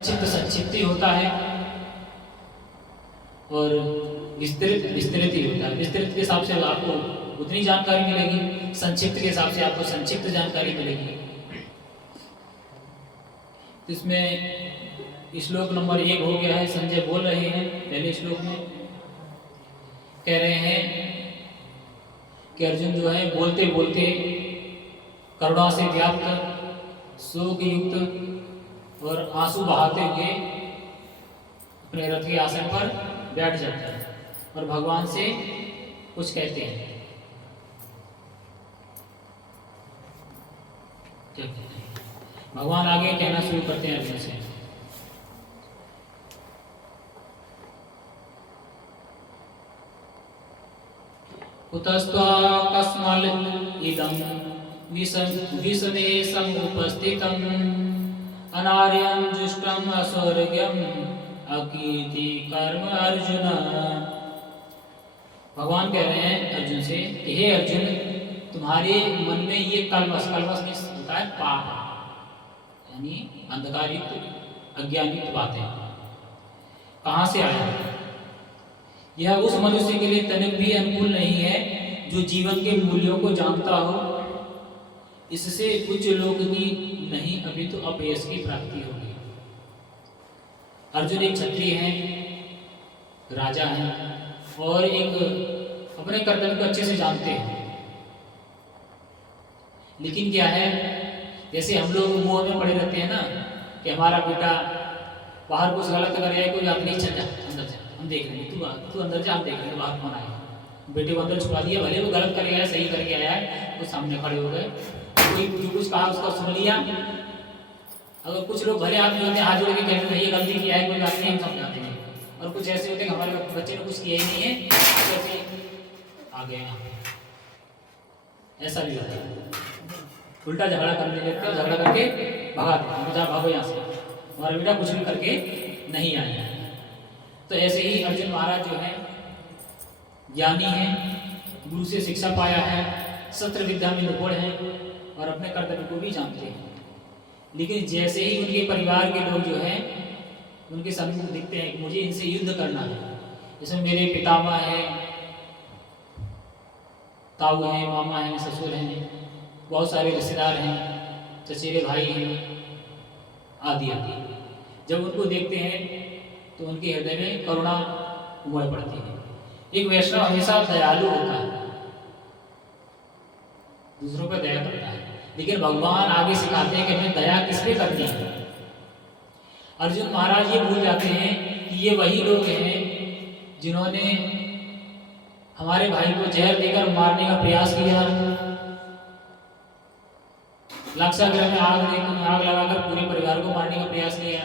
चित्त संक्षिप्त होता है और विस्तृत विस्तृत ही होता है। विस्तृत के हिसाब से आपको उतनी जानकारी मिलेगी, संक्षिप्त के हिसाब से आपको संक्षिप्त जानकारी मिलेगी। तो इसमें श्लोक नंबर 1 हो गया है। संजय बोल रहे हैं पहले श्लोक में, कह रहे हैं कि अर्जुन जो है बोलते बोलते करुणा से व्याप्त, शोक युक्त और आंसू बहाते हुए अपने रथ के आसन पर बैठ जाता है और भगवान से कुछ कहते हैं। भगवान आगे कहना शुरू करते हैं अर्जुन से, कुतस्त्वाकस्मल इदं विषमे समुपस्थितम् अनार्यं जुष्टम् अस्वर्ग्यम् अकीर्ति कर्म अर्जुन। भगवान कह रहे हैं अर्जुन से कि हे अर्जुन, तुम्हारे मन में ये कल्मश होता है पाप, यानी अंधकार युक्त अज्ञान युक्त बातें कहाँ से आया? यह उस मनुष्य के लिए तनिक भी अनुकूल नहीं है जो जीवन के मूल्यों को जानता हो। इससे उच्च लोक की नहीं अभी तो अपयश की प्राप्ति होगी। अर्जुन एक क्षत्रिय है, राजा है और एक अपने कर्तव्य को अच्छे से जानते हैं। लेकिन क्या है, जैसे हम लोग मुंह में पड़े रहते हैं ना कि हमारा बेटा बाहर कुछ गलत कर रहा है, कोई बात नहीं, चल जा अंदर जा, हम देख लेंगे, तू अंदर जा, हम देख लेंगे बाहर कौन आएगा। बेटे को अंदर छुपा दिया, भले वो गलत करके आया, सही करके आया है, वो सामने खड़े हो गए, कोई जो कुछ कहा उसका सुन लिया। अगर कुछ लोग भले आदमी होते हैं हाथ जोड़ के कहते हैं ये गलती किया है, कोई बात नहीं, हम समझाते हैं। और कुछ ऐसे होते हैं हमारे बच्चे ने कुछ किया ही नहीं है, कैसे आ गए यहाँ, ऐसा भी होता है। उल्टा झगड़ा करने लगते हैं, झगड़ा करके भगा देते हैं, भागो यहाँ से, हमारा बेटा कुछ भी करके नहीं आया। तो ऐसे ही अर्जुन महाराज जो है ज्ञानी है, गुरु से शिक्षा पाया है, शस्त्र विद्या में निपुण है और अपने कर्तव्य को भी जानते हैं। लेकिन जैसे ही उनके परिवार के लोग जो हैं उनके सम्मुख दिखते हैं कि मुझे इनसे युद्ध करना है, इसमें मेरे पितामह है, ताऊ हैं, मामा हैं, ससुर हैं, बहुत सारे रिश्तेदार हैं, चचेरे भाई हैं आदि आदि, जब उनको देखते हैं तो उनके हृदय में करुणा उमड़ पड़ती है। एक वैष्णव हमेशा दयालु होता है, दूसरों पर दया करता है, लेकिन भगवान आगे सिखाते हैं कि हमें दया किस पे करनी है। अर्जुन महाराज ये भूल जाते हैं कि ये वही लोग हैं जिन्होंने हमारे भाई को जहर देकर मारने का प्रयास किया, लाक्षागृह में आग लगाकर पूरे परिवार को मारने का प्रयास किया,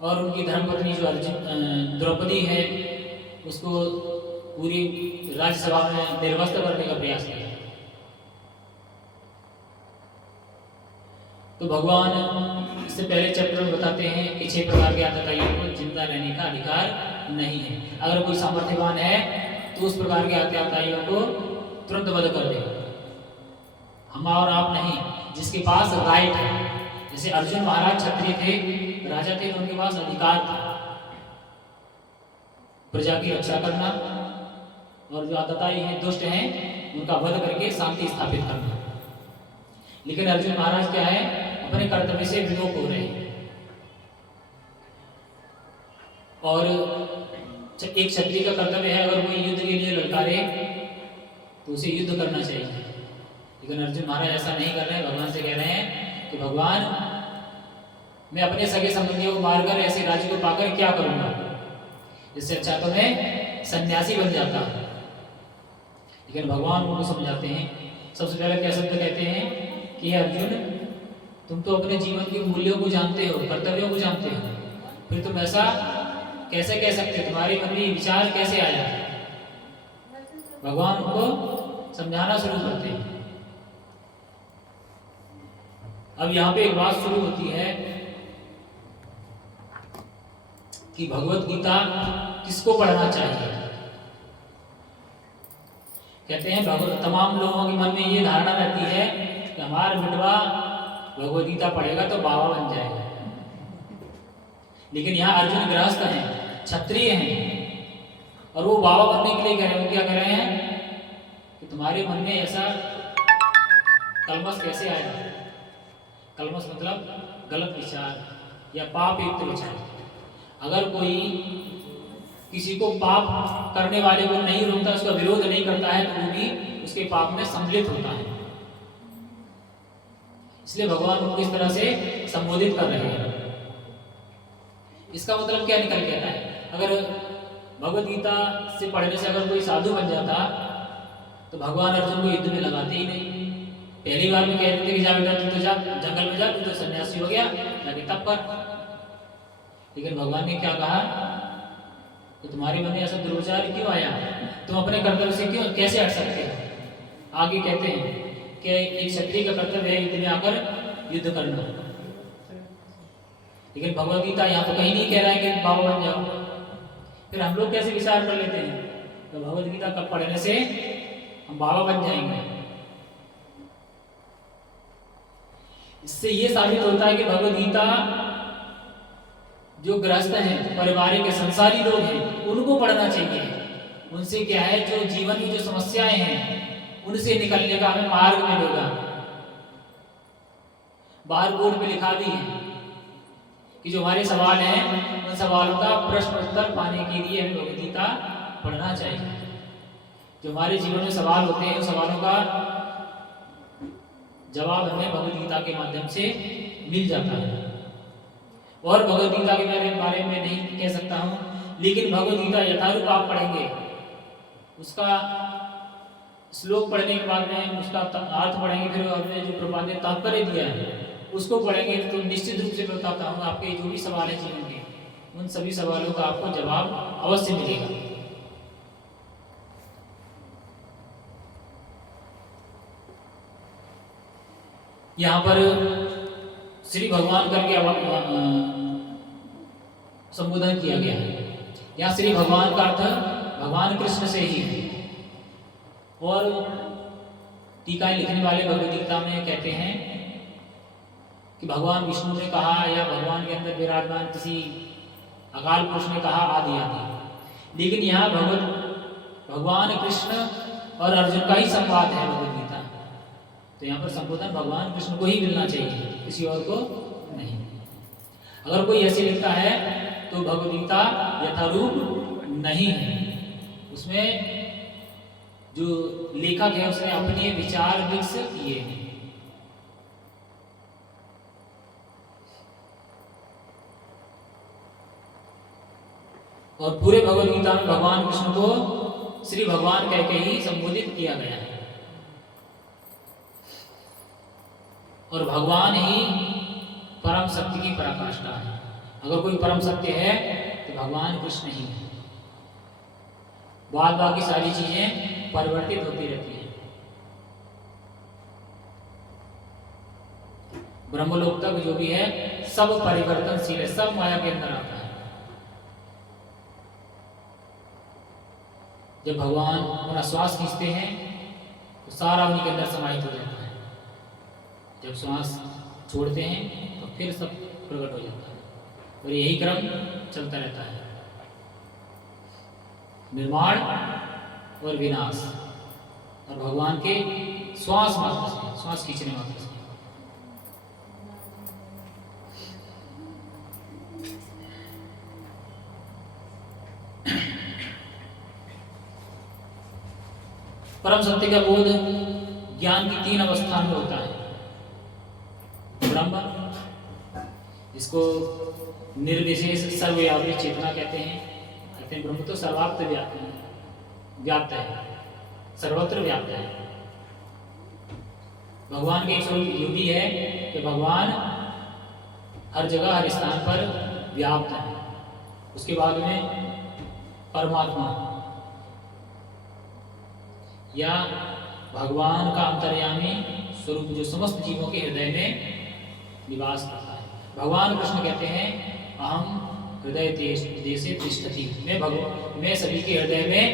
और उनकी धर्मपत्नी जो द्रौपदी है उसको पूरी राज्यसभा में निर्वस्त्र करने का प्रयास किया। तो भगवान इससे पहले चैप्टर में बताते हैं कि 6 प्रकार के आतताइयों को जिंदा रहने का अधिकार नहीं है। अगर कोई सामर्थ्यवान है तो उस प्रकार के आतताइयों को तुरंत वध कर दे, हम और आप नहीं, जिसके पास राइट है। जैसे अर्जुन महाराज क्षत्रिय थे, राजा थे, उनके पास अधिकार था प्रजा की रक्षा करना और जो आतताई हैं, दुष्ट हैं, उनका वध करके शांति स्थापित करना। लेकिन अर्जुन महाराज क्या है, अपने कर्तव्य से विमुख हो रहे हैं। और एक क्षत्रिय का कर्तव्य है अगर कोई युद्ध के लिए ललकारे तो उसे युद्ध करना चाहिए, लेकिन अर्जुन महाराज ऐसा नहीं कर रहे हैं। भगवान से कह रहे हैं कि भगवान, मैं अपने सगे संबंधियों को मारकर ऐसे राज्य को पाकर क्या करूंगा, इससे अच्छा तो मैं सन्यासी बन जाता। लेकिन भगवान उनको समझाते हैं। सबसे पहले क्या शब्द कहते हैं कि अर्जुन, तुम तो अपने जीवन के मूल्यों को जानते हो, कर्तव्यों को जानते हो, फिर तुम ऐसा कैसे कह सकते, तुम्हारे मन में विचार कैसे आया? भगवान उनको समझाना शुरू करते हैं। अब यहाँ पे एक बात शुरू होती है कि भगवत गीता किसको पढ़ना चाहिए। कहते हैं तमाम लोगों के मन में ये धारणा रहती है कि हमारा बेटवा भगवद गीता पढ़ेगा तो बाबा बन जाएगा। लेकिन यहाँ अर्जुन गृहस्थ हैं, क्षत्रिय हैं, और वो बाबा बनने के लिए कह रहे हैं। वो क्या कह रहे हैं कि तुम्हारे मन में ऐसा कलमश कैसे आया? कलमश मतलब गलत विचार या पाप युक्त विचार। अगर कोई किसी को पाप करने वाले को नहीं रोकता, उसका विरोध नहीं करता है, तो वो भी उसके पाप में सम्मिलित होता है। इसलिए भगवान उनको इस तरह से संबोधित कर रहे हैं। इसका मतलब क्या निकल के आता है? अगर भगवत गीता से पढ़ने से अगर कोई साधु बन जाता तो भगवान अर्जुन को युद्ध में लगाते ही नहीं। पहली बार में कह देते कि जा बेटा तू तो जा जंगल में जा, तू तो सन्यासी हो गया, जाके तप कर। लेकिन भगवान ने क्या कहा कि तुम्हारे मन में ऐसा दुर्विचार क्यों आया? तुम अपने कर्तव्य से क्यों कैसे हट सकते हो? आगे कहते हैं कि एक क्षत्रिय का कर्तव्य है युद्ध में आकर युद्ध करना। लेकिन भगवत गीता यहाँ तो कहीं नहीं कह रहा है कि बाबा बन जाओ। फिर हम लोग कैसे विचार कर लेते हैं तो भगवत गीता कब पढ़ने से हम बाबा बन जाएंगे? इससे ये साबित होता है कि भगवत गीता जो गृहस्थ हैं, पारिवारिक के संसारी लोग हैं, उनको पढ़ना चाहिए। उनसे क्या है, जो जीवन में जो समस्याएं हैं उनसे निकलने का हमें मार्ग मिलेगा। बाहर बोर्ड पे लिखा भी है कि जो हमारे सवाल हैं उन सवालों का प्रश्न उत्तर पाने के लिए हमें भगवत गीता पढ़ना चाहिए। जो हमारे जीवन में सवाल होते हैं उन सवालों का जवाब हमें भगवत गीता के माध्यम से मिल जाता है। और भगवत गीता के बारे में नहीं कह सकता हूँ, लेकिन भगवत गीता यथारूप आप पढ़ेंगे, उसका श्लोक पढ़ने के बाद में उसका अर्थ पढ़ेंगे, फिर आपने जो प्रभुपाद ने तात्पर्य दिया है उसको पढ़ेंगे, तो निश्चित रूप से मैं बताता हूँ आपके जो भी सवाल है जीवन के, उन सभी सवालों का आपको जवाब अवश्य मिलेगा। यहाँ पर श्री भगवान करके संबोधन किया गया है। यहाँ श्री भगवान का अर्थ भगवान कृष्ण से ही है। और टीकाएं लिखने वाले भगवद गीता में कहते हैं कि भगवान विष्णु ने कहा या भगवान के अंदर विराजमान किसी अकाल पुरुष ने कहा आदि आदि। लेकिन यहाँ भगवान कृष्ण और अर्जुन का ही संवाद है भगवद गीता। तो यहाँ पर संबोधन भगवान कृष्ण को ही मिलना चाहिए, किसी और को नहीं। अगर कोई ऐसे लिखता है तो भगवद गीता यथारूप नहीं है। उसमें जो लेखक है उसने अपने विचार मिक्स किए हैं। और पूरे भगवद गीता में भगवान कृष्ण को श्री भगवान कह के ही संबोधित किया गया है। और भगवान ही परम सत्य की पराकाष्ठा है। अगर कोई परम सत्य है तो भगवान कृष्ण ही है। बाद बाकी सारी चीजें परिवर्तित होती रहती है। ब्रह्मलोक तक जो भी है सब परिवर्तनशील है, सब माया के अंदर आता है। जब भगवान अपना श्वास खींचते हैं तो सारा उन्हीं के अंदर समाहित हो जाता है। जब श्वास छोड़ते हैं तो फिर सब प्रकट हो जाता है। और यही क्रम चलता रहता है, निर्माण और विनाश। और भगवान के श्वास मात्र से, श्वास खींचने मात्र से। परम सत्य का बोध ज्ञान की 3 अवस्था में होता है। ब्रह्म, जिसको निर्विशेष सर्वव्यापी चेतना कहते हैं। ब्रह्म तो सर्वात्म व्याप्त है, सर्वत्र व्याप्त है। भगवान के एक स्वरूप योगी है कि भगवान हर जगह हर स्थान पर व्याप्त है। उसके बाद में परमात्मा या भगवान का अंतर्यामी स्वरूप जो समस्त जीवों के हृदय में निवास करता है। भगवान कृष्ण कहते हैं अहम हृदय देशे तिष्ठति, मैं सभी के हृदय में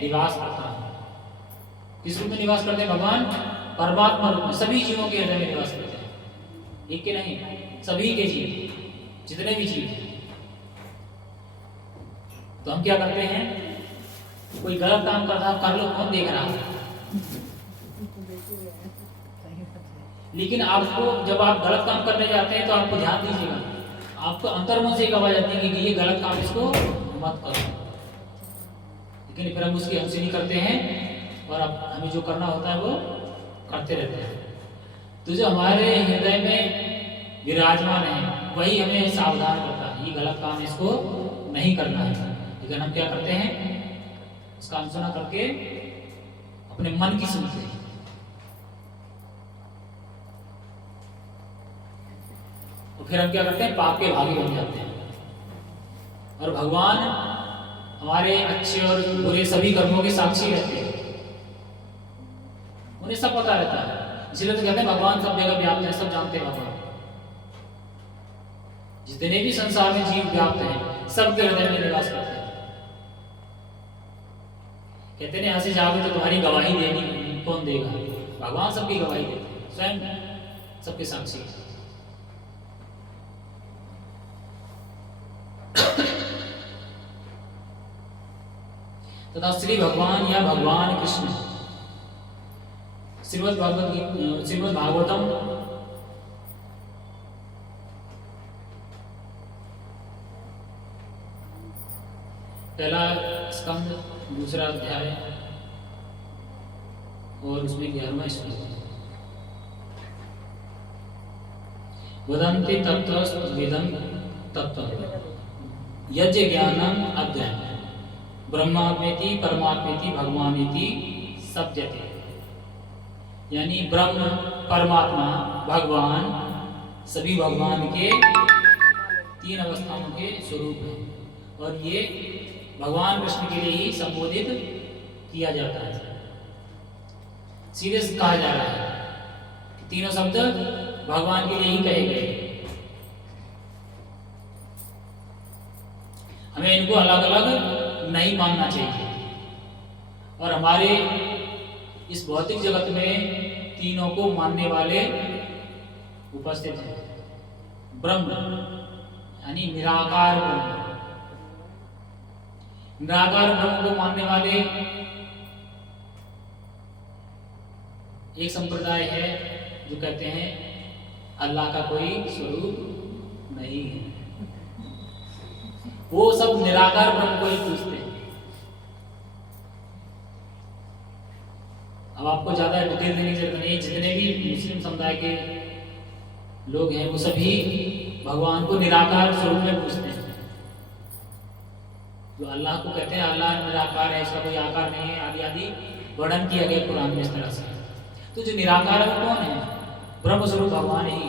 निवास करता हूँ। किस रूप में निवास करते हैं भगवान? परमात्मा रूप में सभी जीवों के हृदय में निवास करते हैं। एक के नहीं, सभी के जीव, जितने भी जीव तो हम क्या करते हैं, कोई गलत काम कर रहा कर लो, कौन देख रहा है। लेकिन आपको जब आप गलत काम करने जाते हैं तो आपको ध्यान दीजिएगा, आपको अंतर्मन से एक आवाज आती है कि ये गलत काम, इसको मत करो। लेकिन फिर हम उसकी हमसे नहीं करते हैं और अब हमें जो करना होता है वो करते रहते हैं। तो जो हमारे हृदय में विराजमान है वही हमें सावधान करता है, ये गलत काम इसको नहीं करना है। लेकिन हम क्या करते हैं, उसका अनसुना करके अपने मन की सुनते हैं। और फिर हम क्या करते हैं, पाप के भागी बन जाते हैं। और भगवान हमारे अच्छे और बुरे सभी कर्मों के साक्षी रहते हैं, उन्हें सब पता रहता है। इसलिए तो कहते हैं भगवान सब जगह व्याप्त है, सब जानते हैं भगवान। जितने भी संसार में जीव व्याप्त हैं सबके हृदय में निवास करते हैं। कहते हैं यहां से जाओगे तो तुम्हारी गवाही देनी कौन देगा, भगवान सबकी गवाही देते हैं, स्वयं सबके साक्षी है। तथा श्री भगवान या भगवान कृष्ण श्रीमद् भागवतम पहला स्कंद दूसरा अध्याय और उसमें 11वां श्लोक, वदन्ति तत्त्वविदं तत्त्वम् यज्ञ ज्ञानम अध्ययन ब्रह्मात्मेति परमात्मेति भगवानेति सप्यते। यानी ब्रह्म, परमात्मा, भगवान सभी भगवान के 3 अवस्थाओं के स्वरूप हैं और ये भगवान कृष्ण के लिए ही संबोधित किया जाता है। सीधे कहा जा रहा है कि तीनों शब्द भगवान के लिए ही कहे गए। हमें इनको अलग अलग नहीं मानना चाहिए। और हमारे इस भौतिक जगत में तीनों को मानने वाले उपस्थित हैं। ब्रह्म यानी निराकार ब्रह्म, निराकार ब्रह्म को मानने वाले एक संप्रदाय है जो कहते हैं अल्लाह का कोई स्वरूप नहीं है। वो सब निराकार ब्रह्म को ही पूछते हैं। अब आपको ज्यादा डिटेल देने की जरूरत नहीं, जितने भी मुस्लिम समुदाय के लोग हैं वो सभी भगवान को निराकार स्वरूप में पूछते हैं। जो अल्लाह को कहते हैं अल्लाह निराकार है, इसका कोई आकार नहीं है, आदि आदि वर्णन किया गया कुरान में इस तरह से। तो जो निराकार है वो कौन है, ब्रह्म स्वरूप भगवान ही।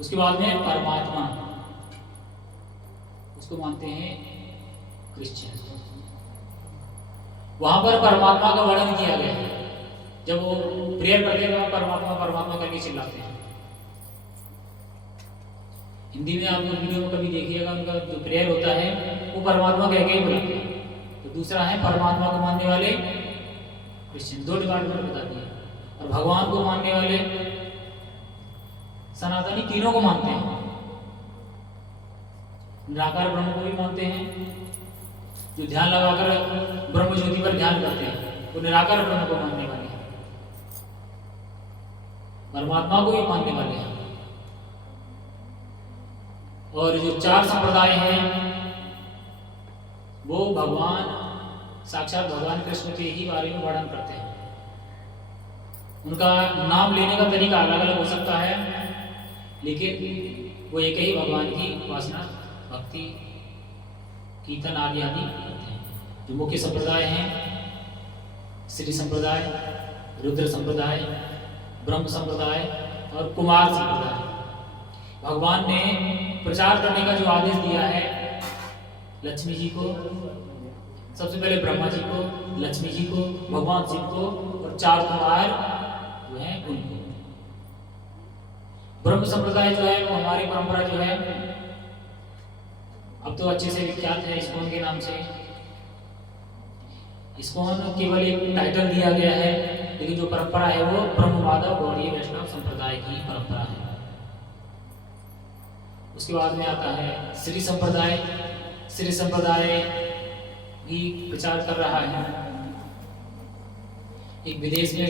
उसके बाद में परमात्मा, उसको मानते हैं क्रिश्चियन। वहां पर परमात्मा का वर्णन किया गया है। जब वो प्रेयर करते हैं तो परमात्मा परमात्मा करके चिल्लाते हैं। हिंदी में आप वीडियो में कभी देखिएगा, उनका जो प्रेयर होता है वो परमात्मा कह के ही बुलाते हैं। तो दूसरा है परमात्मा को मानने वाले क्रिश्चियन, 2 डिपार्टमेंट बता दिए। और भगवान को मानने वाले सनातनी तीनों को मानते हैं। निराकार ब्रह्म को भी मानते हैं, जो ध्यान लगाकर ब्रह्म ज्योति पर ध्यान करते हैं वो निराकार ब्रह्म को मानने वाले हैं। परमात्मा को भी मानने वाले हैं। और जो 4 संप्रदाय हैं वो भगवान साक्षात भगवान कृष्ण के ही बारे में वर्णन करते हैं। उनका नाम लेने का तरीका अलग अलग हो सकता है, लेकिन वो एक ही भगवान की उपासना, भक्ति, कीर्तन आदि आदि करते हैं। जो मुख्य संप्रदाय हैं श्री संप्रदाय, रुद्र संप्रदाय, ब्रह्म संप्रदाय और कुमार संप्रदाय। भगवान ने प्रचार करने का जो आदेश दिया है लक्ष्मी जी को, सबसे पहले ब्रह्मा जी को, लक्ष्मी जी को, भगवान शिव को और 4 कुमार जो है उनको। ब्रह्म संप्रदाय जो है वो हमारी परंपरा जो है अब तो अच्छे से विख्यात है इस्कॉन के नाम से। इस्कॉन केवल एक टाइटल दिया गया है, लेकिन जो परंपरा है वो ब्रह्म माधव गौड़ीय वैष्णव संप्रदाय की परंपरा है। उसके बाद में आता है श्री संप्रदाय। श्री संप्रदाय भी प्रचार कर रहा है। एक विदेश में